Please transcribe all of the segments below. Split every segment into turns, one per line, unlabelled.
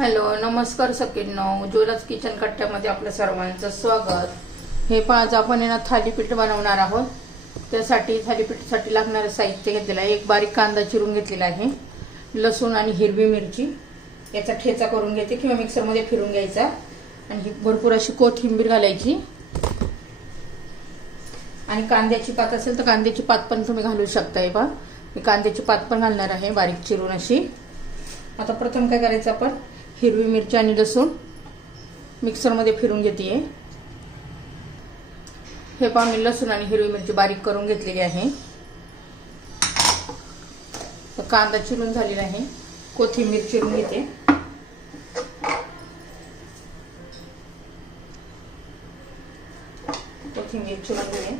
Hello नमस्कार सकिनो उज्ज्वलाच kitchen कट्ट्यामध्ये आपलं सर्वांचं स्वागत. हे पाहाज आज आपण आहे ना थालीपीठ बनवणार आहोत. त्यासाठी थालीपीठासाठी लागणारं साहित्य घेतलेलं आहे. एक बारीक कांदा चिरून घेतलेला आहे. लसूण आणि हिरवी मिरची. याचा ठेचा करून घ्यायचा किंवा मिक्सरमध्ये फिरून घ्यायचा. आणि ही भरपूर अशी कोथिंबीर घालायची. आणि कांद्याची पात असेल तर कांद्याची पात पण तुम्ही घालू शकता हे पहा मी कांद्याची पात पण घालणार आहे बारीक चिरून अशी. आता प्रथम काय करायचं आपण? हिरवी मिरची आणि लसूण मिक्सरमध्ये फिरून घेते हे पहा मी लसूण आणि हिरवी मिरची बारीक करून घेतलेली आहे. कांदा चिरून झालेला आहे. कोथिंबीर चिरून घेते. कोथिंबीर चिरून घेते.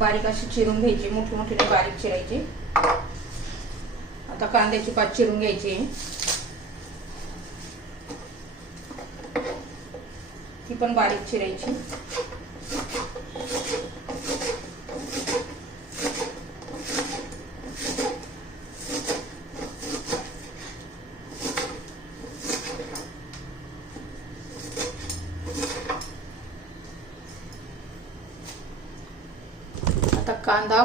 बारीक अशी चिरून घ्यायची मोठी मोठी बारीक चिरायची. आता कांद्याची पात चिरून घ्यायची. ती पण बारीक चिरायची आता कांदा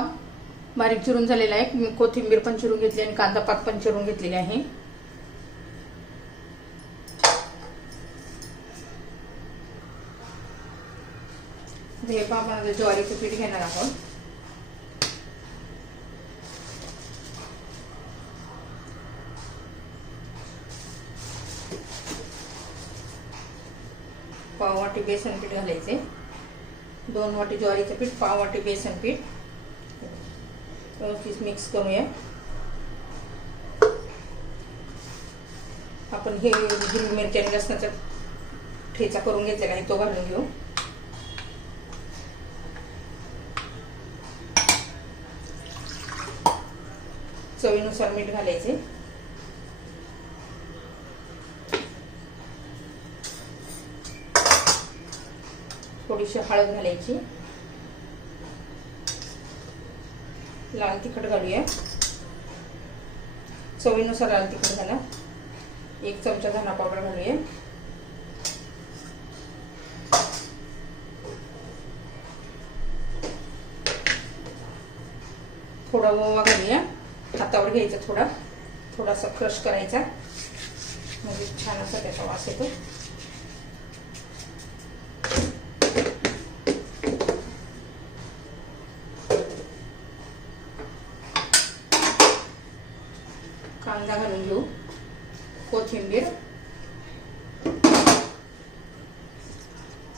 बारीक चिरून झालेला आहे. मी कोथिंबीर पण चिरून घेतली आणि कांदा पात पण चिरून घेतलेली आहे. हे आपण आता ज्वारीचं पीठ घेणार आहोत. पाव वाटी बेसन पीठ घालायचे. दोन वाटी ज्वारीचं पीठ पाव वाटी बेसन पीठ. व्यवस्थित मिक्स करूया. आपण हे हिरवी मिरची आणि लसणाचा ठेचा करून घेतलेला आहे तो घालून घेऊ. चवीनुसार मीठ घालायचे. थोडीशी हळद घालायची. लाल तिखट घालूया. चवीनुसार लाल तिखट घाला. एक चमचा धना पावडर घालूया. थोडा ओवा घालूया. हातावर घ्यायचा थोडा. थोडासा क्रश करायचा. म्हणजे छान असा त्याचा वास येतो. कांदा घालून घेऊ. कोथिंबीर.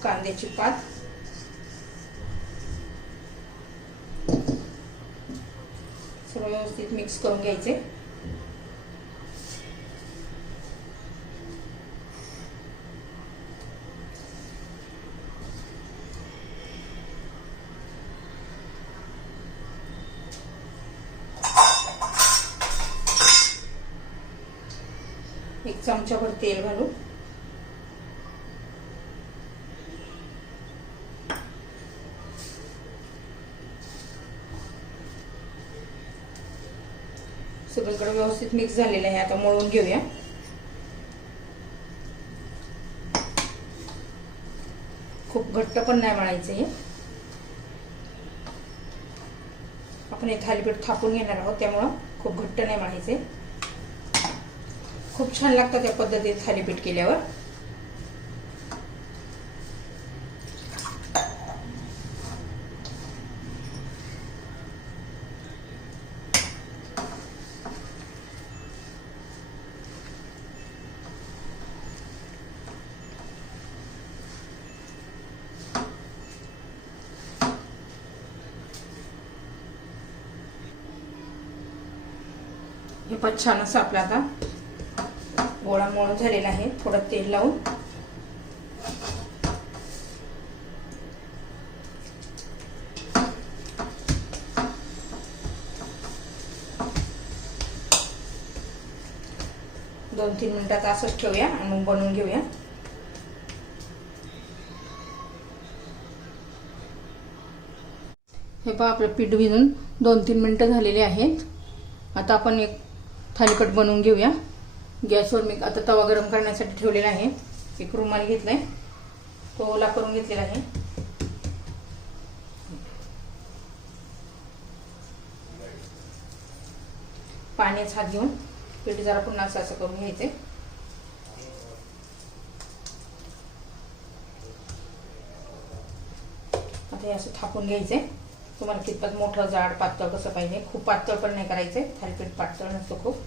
कांद्याची पात. सर्व व्यवस्थित मिक्स करून घ्यायचे. एक चमचाभर तेल घालू सगळीकडे व्यवस्थित मिक्स झालेलं आहे आता मळून घेऊया. खूप घट्ट पण नाही मळायचं हे. आपण हे थालीपीठ थापून घेणार आहोत त्यामुळं खूप घट्ट नाही मळायचे खूप छान लागतात त्या पद्धतीत थालीपीठ केल्यावर. हे पण छान असं आपलं आता गोळा मळून झालेला आहे. थोडं तेल लावून. दोन तीन मिनिटात असंच ठेवूया आणि मग बनवून घेऊया. हे पहा आपलं पीठ भिजून दोन तीन मिनटं झालेली आहेत. आता आपण एक थालीकट बनवून घेऊया. गॅसवर मी आता तवा गरम करण्यासाठी ठेवलेला आहे. एक रुमाल घेतलाय. तो ओला करून घेतलेला आहे. पाण्याच हात घेऊन पीठ जरा पुन्हा असं असं करून घ्यायचे. आता हे असं थापून घ्यायचे. तुम्हाला कितपत मोठं जाड पातळ कसं पाहिजे? खूप पातळ पण नाही करायचे. थालीपीठ पातळ नसतं खूप.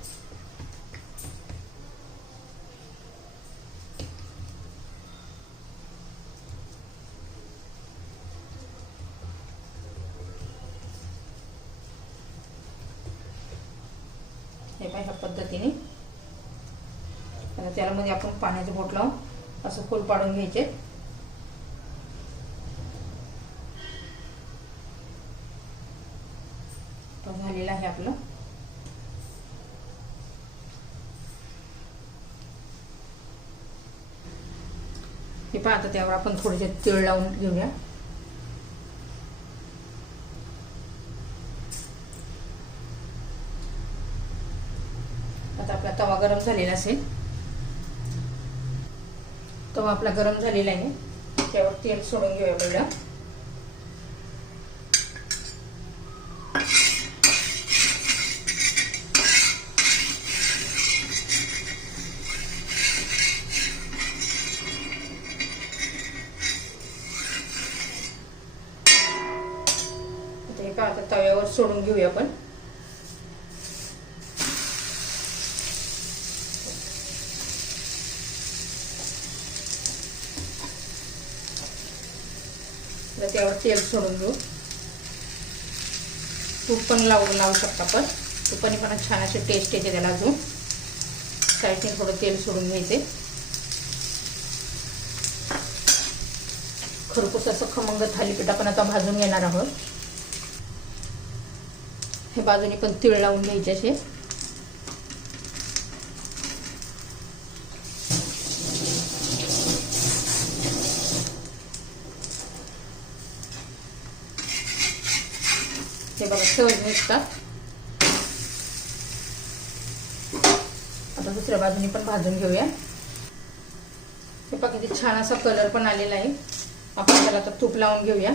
त्याला मध्ये आपण पाण्याचं बोट लावून असं फुल पाडून घ्यायचे. तर झालेलं आहे आपलं. हे पहा आता त्यावर आपण थोडेसे तीळ लावून घेऊया. आता आपला तवा गरम झालेला असेल. तवा आपला गरम झालेला आहे. त्यावर तेल सोडून घेऊया पहिला. आता का आता तव्यावर सोडून घेऊया आपण. तर त्यावर तेल सोडून घेऊ तूप पण लावून लावू शकता पण. तुपाने पण छान अशी टेस्ट येते त्याला अजून. साईडने थोडं तेल सोडून घ्यायचे. खरपूस असं खमंग थालीपीठ आपण आता भाजून घेणार आहोत. हे बाजूने पण तीळ लावून घ्यायचे असे. बघा सहज निघतात आता दुसऱ्या बाजूने पण भाजून घेऊया. हे बघा किती छान असा कलर पण आलेला आहे. आपण त्याला आता तूप लावून घेऊया.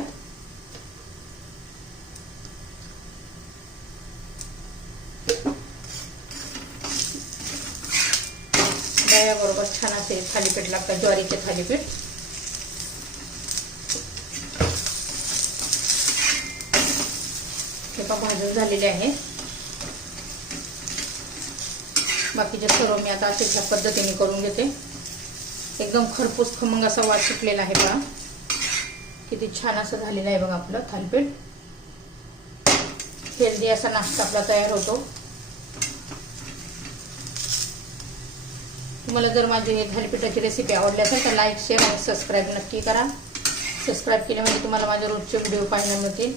दह्याबरोबर छान असे थालीपीठ लागतात ज्वारीचे थालीपीठ हे पण भाजून झालेले आहे बाकीचे सर्व मी आता अशा पद्धतीने करून घेते. एकदम खरपूस खमंग असा वास सुटलेला आहे बघा. किती छान असं झालेलं आहे बघा आपलं थालपीठ. हेल्दी असा नाश्ता आपला तयार होतो. तुम्हाला जर माझी थालीपीठाची रेसिपी आवडली असेल तर लाईक शेअर आणि सबस्क्राईब नक्की करा. सबस्क्राईब केल्यामुळे तुम्हाला माझे रोजचे व्हिडिओ पाहायला मिळतील.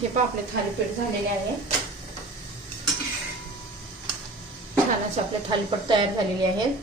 हे पण आपले थालीपीठ झालेले आहे. छान असे आपले थालीपीठ तयार झालेले आहेत